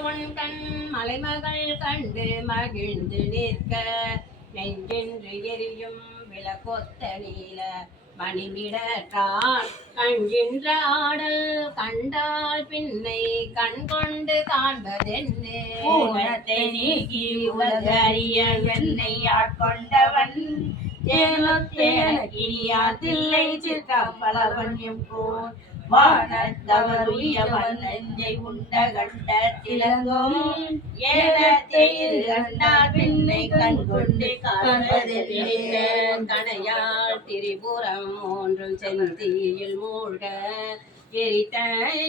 உன் கண் மலைமகள் கண்டு மகிழ்ந்து நிற்க. நெஞ்சென்று எரியும் விளக்கொத்த நீல மணிமிடற்றான் கண்கின்ற ஆடல் கண்டால் பின்னை கண் கொண்டு காண்பதென்னே நீக்கி உலகறிய என்னை ஆட்கொண்டவன். ஏனொத்தேனக்கினியா தில்லை சிற்றம்பலவன் எம்போன் வானத்தவருயவன் நெஞ்சை உண்ட கண்ட திலங்கும் ஏனத்தையில் கண்டால் பின்னை கண் கொண்டு காண்பதென்னே கணையால் திரிபுரம் ஒன்றும் செந்தியில் மூழ்க. எரித்த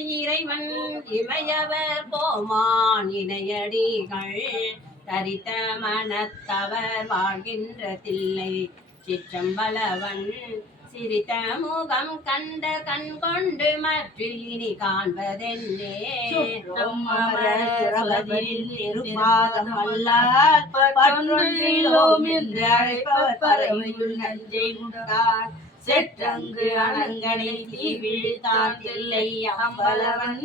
இறைவன் இமையவர் போமான் இணையடிகள். தரித்த மனத்தவர் வாழ்கின்ற தில்லை. சிற்றம்பலவன் சிரித்த முகம் கண்ட கண் கொண்டு மற்றில் இனி காண்பதென்னே திருப்பாதம் அல்லால் பற்றொன்றிலோம் என்று அழைப்பவர் பறவையுள் நஞ்சை உண்டான் செற்றங்கு அனங்கனை தீவிழித்தான் தில்லை அம்பலவன்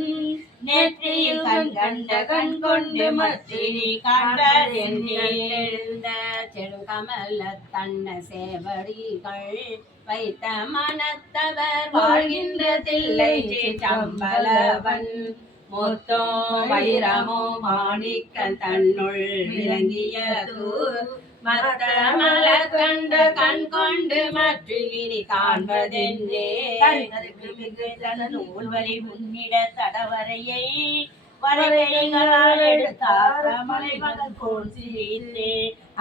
நெற்றியில் கண் கண்ட கண் கொண்டு மத்தினி காண்பதென்னே எழுந்த செழுங்கமல தன்ன சேவடிகள் வைத்த மனத்தவர் வாழ்கின்ற தில்லை சம்பலவன் முத்தோ வைரமோ மாணிக்க தன்னுள் விளங்கிய தூர் மத்த மலர் கண்ட கண் கொண்டு மற்றினி காண்பதென்னே தனக்கு மிகு தன நூல் முன்னிட தடவரையை வரவேங்களால் எடுத்தார். மலை மகன் போல் சிரித்தே.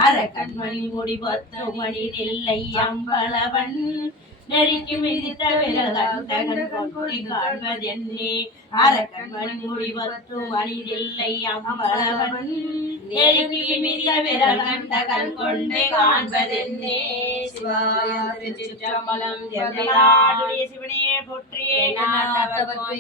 அரக்கண்மணி முடி பத்து மணி நெல்லை அம்பளவன் நெருக்கி மிதித்த விரதம் தகன் கொடி காண்பதென்னே அரக்கண்மணி முடி பத்து மணி நில்லை அம்பலவன். நெருக்கி மிதித்த விரதம் தகன் கொண்டு காண்பதென்னே. சிவாய திருச்சிற்றம்பலம் ஜெகநாடுடைய சிவனையே போற்றியே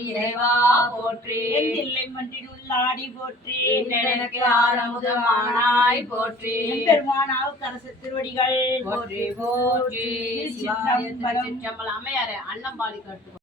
இறைவா போற்றி. தில்லை மன்றில் உள்ளாடி போற்றி. எனக்கு ஆரமுதமானாய் போற்றி. பெருமானாவுக்கரசு திருவடிகள் போற்றி போற்றி. சிவாய திருச்சிற்றம்பலம் அம்மையாரே அன்னம்பாடி கட்டு